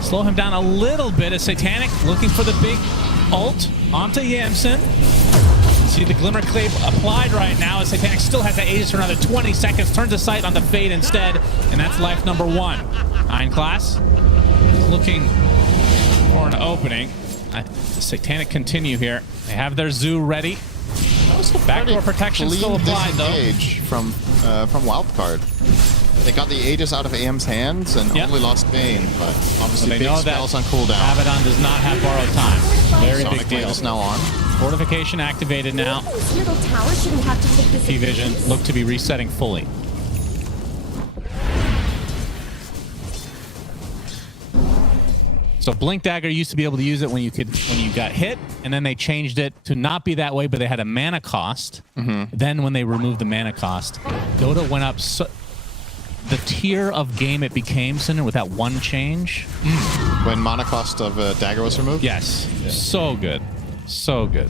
Slow him down a little bit as Satanic looking for the big ult onto Yamsen. See the Glimmer Clave applied right now as Satanic still has that Aegis for another 20 seconds. Turns his sight on the Fade instead, and that's life number 1. 9 class looking for an opening. Satanic continue here. They have their Zoo ready. Backdoor protection still applied though. From Wildcard. They got the Aegis out of AM's hands and only lost Bane, but obviously big spells on cooldown. Abaddon does not have borrowed time. Very Sonic big deal. Blade is now on. Fortification activated now. P-Vision look to be resetting fully. So Blink Dagger used to be able to use it when you got hit, and then they changed it to not be that way, but they had a mana cost. Then when they removed the mana cost, Dota went up the tier of game it became, Cinder, with that one change. When mana cost of Dagger was removed? Yes. Yeah. So good. So good.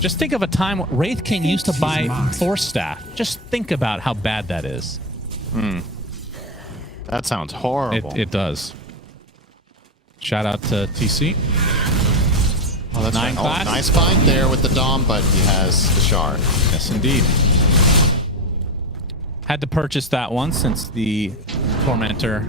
Just think of a time Wraith King used to buy Force Staff. Just think about how bad that is. That sounds horrible. It does. Shout out to TC. Oh, that's 9 class. Nice find there with the Dom, but he has the Shard. Yes, indeed. Had to purchase that one since the Tormentor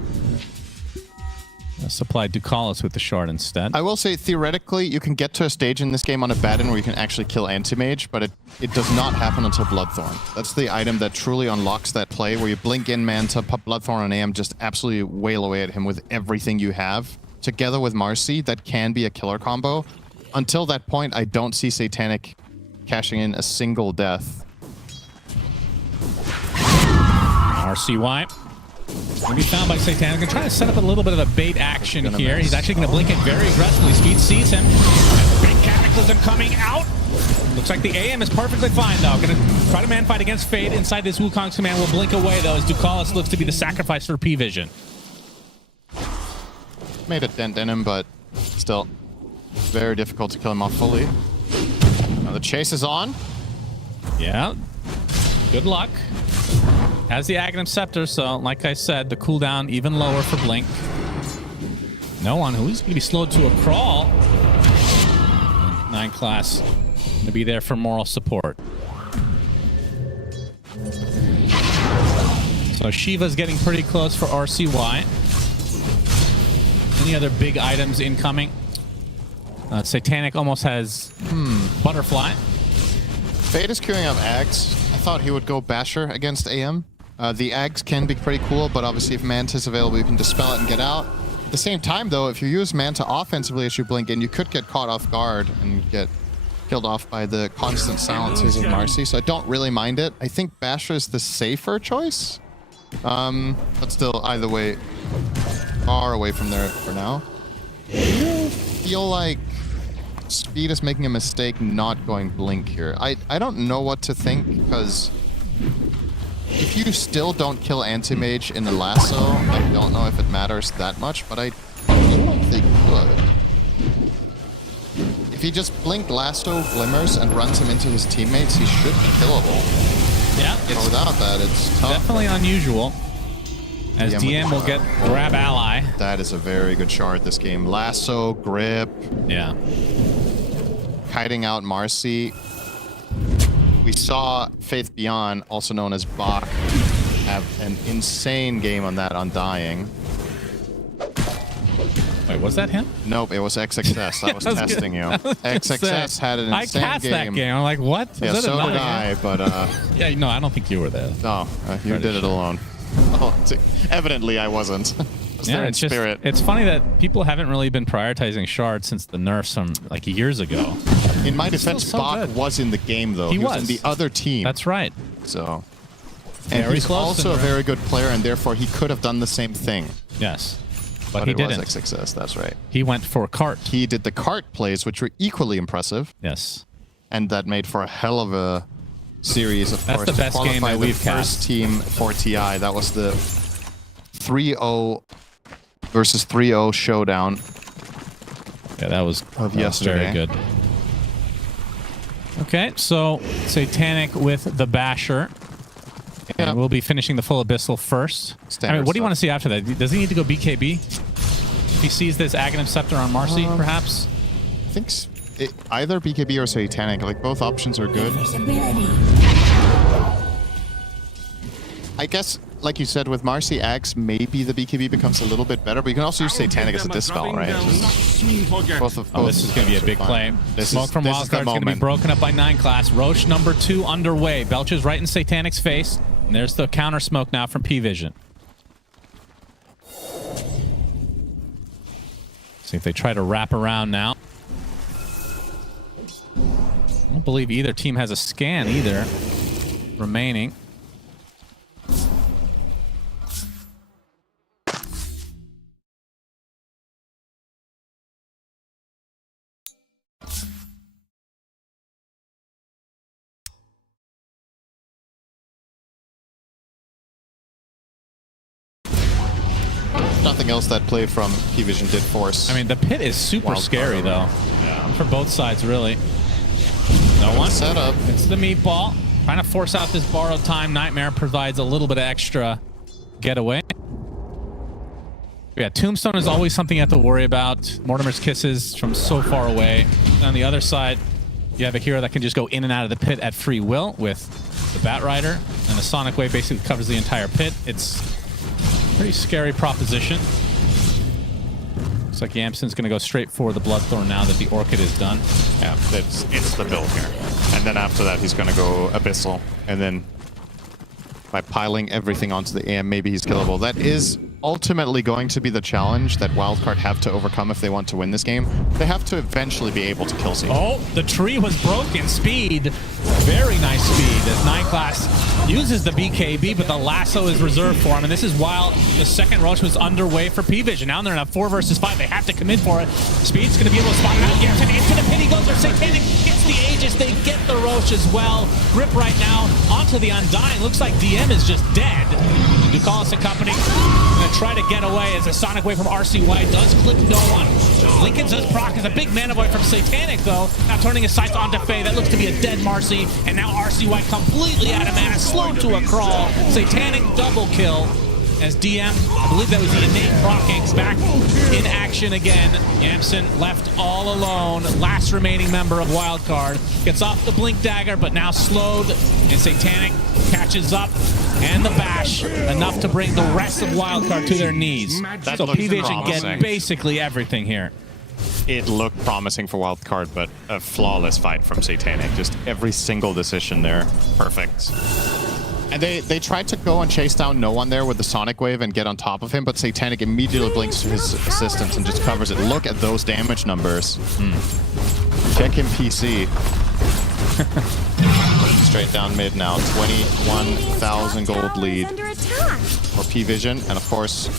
supplied Ducalis with the Shard instead. I will say, theoretically, you can get to a stage in this game on a bad end where you can actually kill Anti-Mage, but it does not happen until Bloodthorn. That's the item that truly unlocks that play, where you blink in Manta, pop Bloodthorn on AM, just absolutely wail away at him with everything you have. Together with Marcy, that can be a killer combo. Until that point, I don't see Satanic cashing in a single death. RCY. Gonna be found by Satanic. Gonna try to set up a little bit of a bait action here. He's actually gonna blink it very aggressively. Speed sees him. Big Cataclysm coming out. Looks like the AM is perfectly fine though. Gonna try to man fight against Fade inside this Wukong's command. Will blink away though as Ducalis looks to be the sacrifice for P-Vision. Made a dent in him, but still very difficult to kill him off fully. Now the chase is on. Yeah. Good luck. Has the Aghanim Scepter, so like I said, the cooldown even lower for Blink. No one who's going to be slowed to a crawl. 9 class going to be there for moral support. So Shiva's getting pretty close for RCY. Any other big items incoming? Satanic almost has Butterfly. Fade is queuing up Ags. I thought he would go Basher against AM. The Ags can be pretty cool, but obviously if Manta is available, you can dispel it and get out. At the same time, though, if you use Manta offensively as you blink in, you could get caught off guard and get killed off by the constant silences of Marcy, so I don't really mind it. I think Basher is the safer choice, but still, either way, far away from there for now. I feel like Speed is making a mistake not going Blink here. I don't know what to think, because if you still don't kill Anti-Mage in the lasso, I don't know if it matters that much, but I feel like they could. If he just Blink Lasso Glimmers and runs him into his teammates, he should be killable. Yeah, but without that, it's tough. Definitely unusual. As DM will get grab ally. That is a very good shard this game. Lasso, grip. Yeah. Kiting out Marcy. We saw Faith Beyond, also known as Bach, have an insane game on that Undying. Wait, was that him? Nope, it was XXS. I was testing you. XXS had an insane game. I cast that game. I'm like, what? Yeah, so did I, but... yeah, no, I don't think you were there. No, you did it alone. Oh, evidently I wasn't. Yeah, it's funny that people haven't really been prioritizing shards since the nerfs from like years ago. In my defense, Bach was in the game though. He was in the other team. That's right. So, and he's also a very good player, and therefore he could have done the same thing. Yes, but he didn't. Was XXS, that's right. He went for cart. He did the cart plays, which were equally impressive. Yes, and that made for a hell of a series, of course. That's the best game that we've cast. First team for TI. That was the 3-0 versus 3-0 showdown. Yeah, that was yesterday. Very good. Okay, so Satanic with the Basher. Yeah. And we'll be finishing the full Abyssal first. Standard what do you stuff. want to see after that? Does he need to go BKB? If he sees this Aghanim Scepter on Marcy, perhaps? I think either BKB or Satanic. Like, both options are good. I guess, like you said, with Marcy Axe, maybe the BKB becomes a little bit better, but you can also use Satanic as a dispel, right? Both This is going to be a big play. This Smoke from Wildcard's going to be broken up by 9 class. Roche number 2 underway. Belches right in Satanic's face. And there's the counter smoke now from PVision. See if they try to wrap around now. I don't believe either team has a scan either remaining. Nothing else that play from PVision did force. I mean, the pit is super Wildcard scary, though. Yeah. For both sides, really. No one. Set up. It's the meatball. Trying to force out this borrowed time. Nightmare provides a little bit of extra getaway. Yeah, Tombstone is always something you have to worry about. Mortimer's Kisses from so far away. On the other side, you have a hero that can just go in and out of the pit at free will with the Bat Rider. And the Sonic Wave basically covers the entire pit. It's a pretty scary proposition. Looks like Yamson's going to go straight for the Bloodthorn now that the Orchid is done. Yeah, it's the build here. And then after that, he's going to go Abyssal. And then by piling everything onto the AM, maybe he's killable. That is ultimately going to be the challenge that Wildcard have to overcome if they want to win this game. They have to eventually be able to kill Satan. Oh, the tree was broken. Speed. Very nice speed as 9 class uses the BKB, but the lasso is reserved for him. And this is while the second Roche was underway for PVision. Now they're in a 4 versus 5. They have to commit for it. Speed's going to be able to spot him out. Garrison into the pit. He goes there. Satanic gets the Aegis. They get the Roche as well. Grip right now onto the Undying. Looks like DM is just dead. Ducalis and company going to try to get away as the Sonic Wave from RCY does clip no one. Lincoln does proc as a big mana void from Satanic, though. Now turning his sights onto Faye. That looks to be a dead Marcy. And now RCY completely out of mana, slowed to a crawl. Satanic double kill as DM, I believe that was the innate proccing, back in action again. Yamson left all alone. Last remaining member of Wildcard. Gets off the Blink Dagger, but now slowed. And Satanic catches up. And the bash, enough to bring the rest of Wildcard to their knees. So PVision get basically everything here. It looked promising for Wildcard, but a flawless fight from Satanic. Just every single decision there, perfect. And they tried to go and chase down no one there with the Sonic Wave and get on top of him, but Satanic immediately blinks to his assistance and just covers it. Look at those damage numbers. Check him PC. Straight down mid now. 21,000 gold lead for PVision. And of course,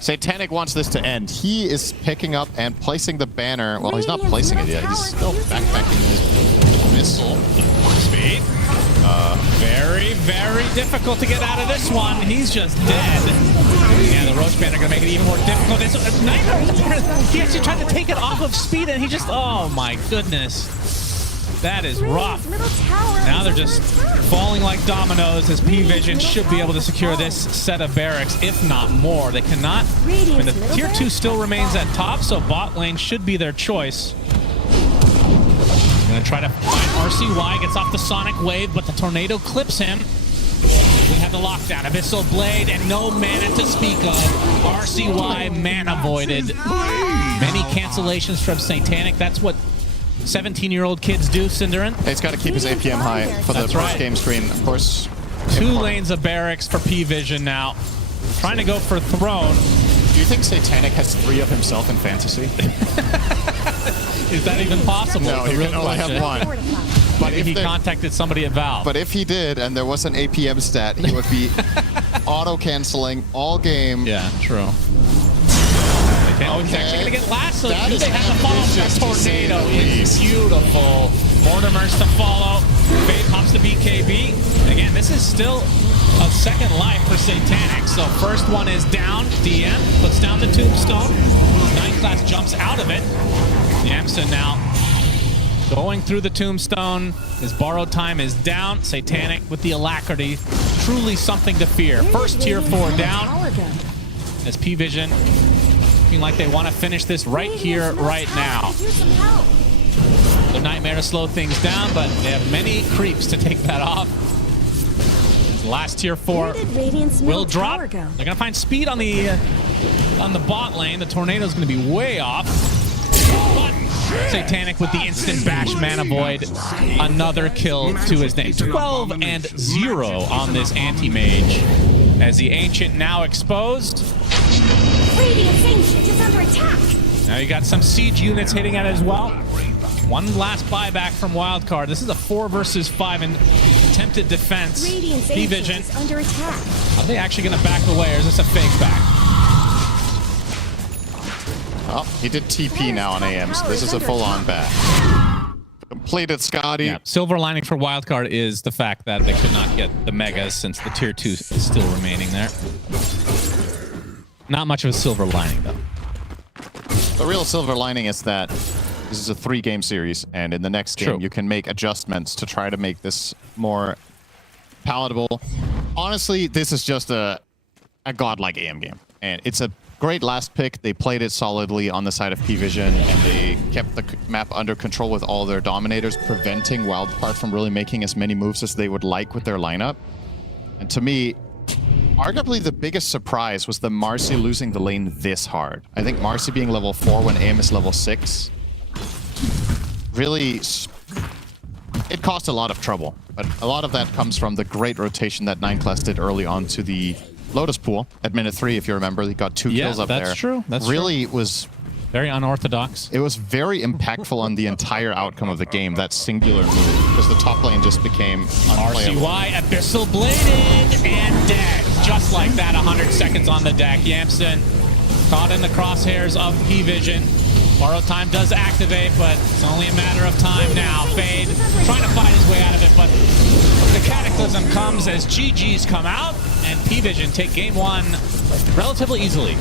Satanic wants this to end. He is picking up and placing the banner. Well, he's not placing it yet. He's still backpacking his missile. Speed. Very, very difficult to get out of this one. He's just dead. Yeah, the Roche banner gonna make it even more difficult. It's Nightmare. He actually tried to take it off of Speed, and he just, oh my goodness. That is rough. Now they're just falling like dominoes as PVision should be able to secure this set of barracks, if not more. They cannot. I mean, the tier 2 still remains at top, so bot lane should be their choice. Gonna try to find RCY, gets off the Sonic Wave, but the Tornado clips him. We have the lockdown, Abyssal Blade, and no mana to speak of. RCY mana voided. Many cancellations from Satanic. That's what 17-year-old kids do, Cinderin. He's got to keep his APM high for the first game screen, of course. 2 lanes of barracks for PVision now. Trying to go for Throne. Do you think Satanic has 3 of himself in fantasy? Is that even possible? No, he can only have 1. But if he contacted somebody at Valve. But if he did, and there was an APM stat, he would be auto-canceling all game. Yeah, true. Oh, he's actually going to get lassoed. That Do is they have to follow ambitious, the to say Tornado? the It's least. beautiful. Mortimer's to follow. Fade pops the BKB. Again, this is still a second life for Satanic. So first one is down. DM puts down the Tombstone. 9 class jumps out of it. Yamson now Going through the tombstone. His borrowed time is down. Satanic with the alacrity. Truly something to fear. First tier 4 down. As PVision looking like they want to finish this right here, right now. The Nightmare to slow things down, but they have many creeps to take that off. As last tier 4 will drop. They're going to find speed on the bot lane. The Tornado's going to be way off. But Satanic with the instant bash mana void. Another kill to his name. 12-0 on this anti-mage. As the Ancient now exposed. Radiant's Ancient is under attack. Now you got some siege units hitting at it as well. One last buyback from Wildcard. This is a 4 versus 5 in attempted defense. PVision is under attack. Are they actually going to back away, or is this a fake back? Oh, he did TP now on AM, so this is a full-on back. Completed, Scotty. Yeah. Silver lining for Wildcard is the fact that they could not get the Megas since the tier 2 is still remaining there. Not much of a silver lining, though. The real silver lining is that this is a 3-game series, and in the next game, you can make adjustments to try to make this more palatable. Honestly, this is just a godlike AM game, and it's a great last pick. They played it solidly on the side of PVision, and they kept the map under control with all their dominators, preventing Wildcard from really making as many moves as they would like with their lineup. And to me, arguably the biggest surprise was the Marcy losing the lane this hard. I think Marcy being level 4 when AM is level 6 really, it caused a lot of trouble. But a lot of that comes from the great rotation that 9class did early on to the Lotus pool at minute 3, if you remember. He got 2 kills up there. That's true. That's really true. Was very unorthodox. It was very impactful on the entire outcome of the game, that singular move, because the top lane just became unplayable. RCY, Abyssal bladed, and dead. Just like that, 100 seconds on the deck. Yamson caught in the crosshairs of PVision. Borrowed time does activate, but it's only a matter of time now. Fade trying to fight his way out of it, but the Cataclysm comes as GG's come out, and PVision take game 1 relatively easily.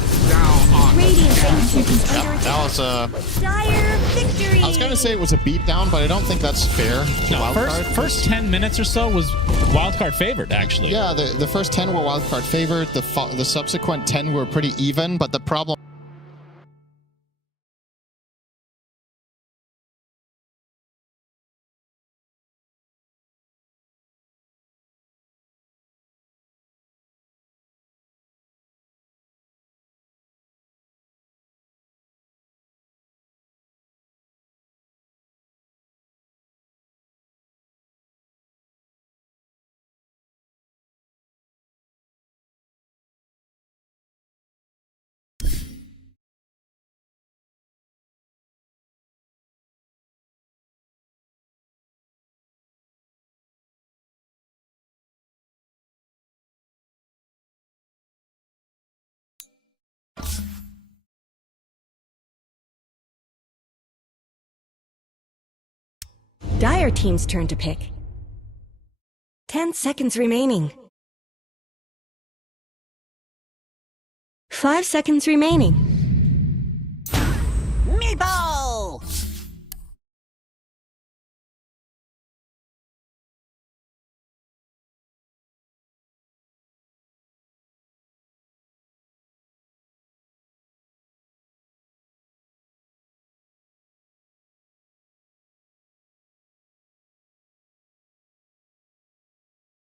That was a... Dire victory. I was going to say it was a beatdown, but I don't think that's fair to Wildcard. First 10 minutes or so was Wildcard favored, actually. Yeah, the first 10 were Wildcard favored. The subsequent 10 were pretty even, but the problem... Dire team's turn to pick. 10 seconds remaining. 5 seconds remaining. Meatball!